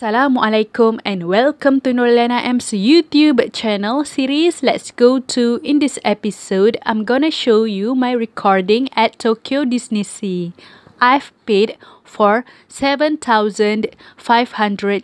Assalamualaikum and welcome to Nurlana M's YouTube channel series. Let's go to, in this episode, I'm gonna show you my recording at Tokyo Disneysea. I've paid for 7,500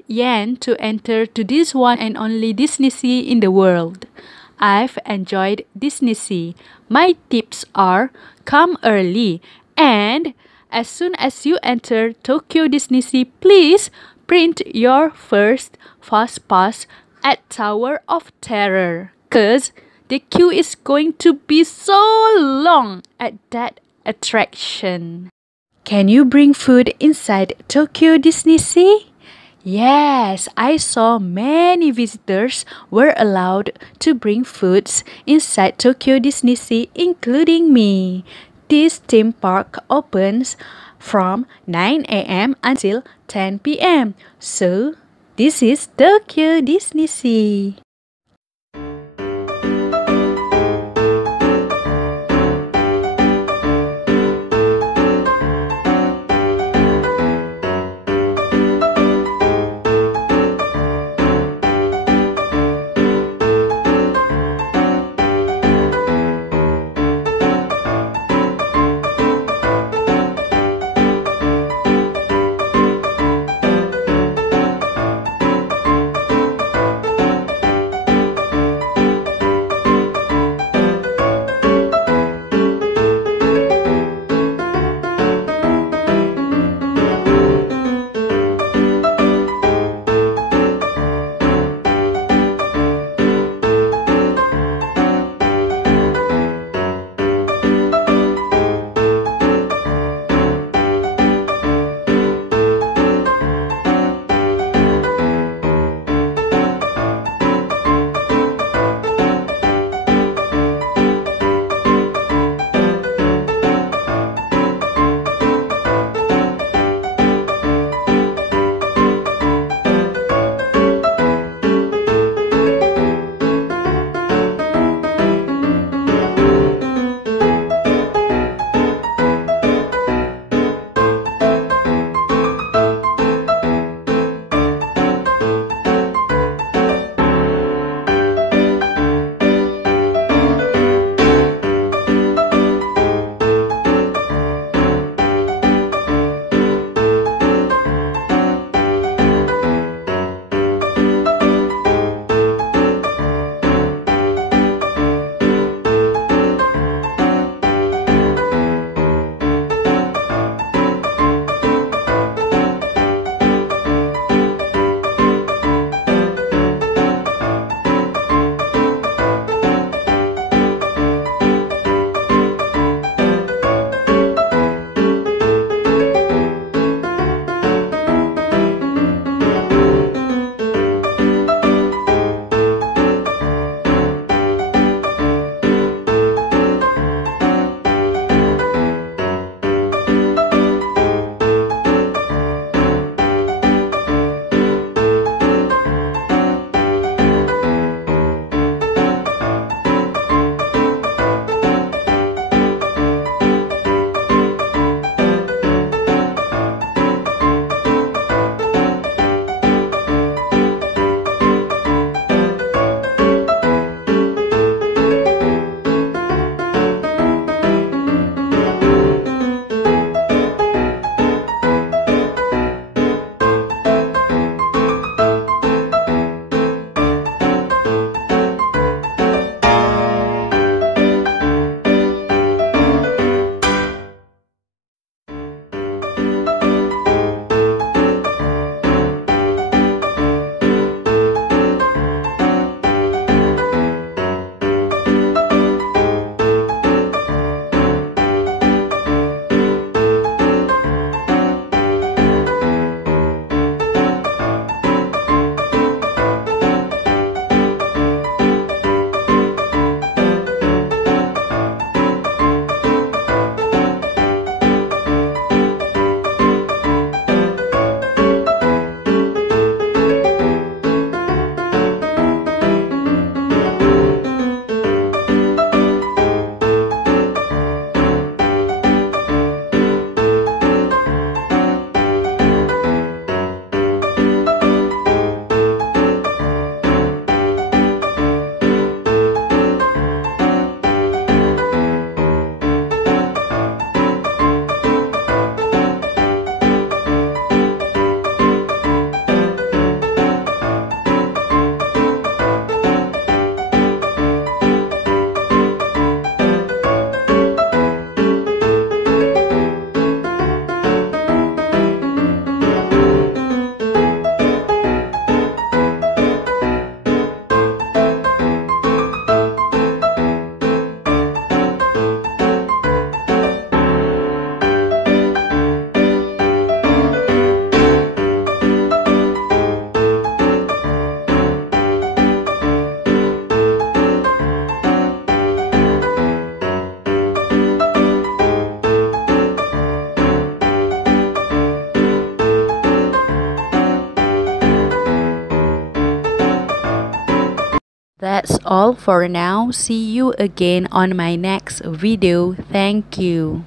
yen to enter to this one and only Disneysea in the world. I've enjoyed Disneysea. My tips are come early and as soon as you enter Tokyo Disneysea, please print your first fast pass at Tower of Terror, cause the queue is going to be so long at that attraction. Can you bring food inside Tokyo Disneysea? Yes, I saw many visitors were allowed to bring foods inside Tokyo Disneysea, including me. This theme park opens from 9 a.m. until 10 p.m. So, this is Tokyo Disneysea. That's all for now. See you again on my next video. Thank you.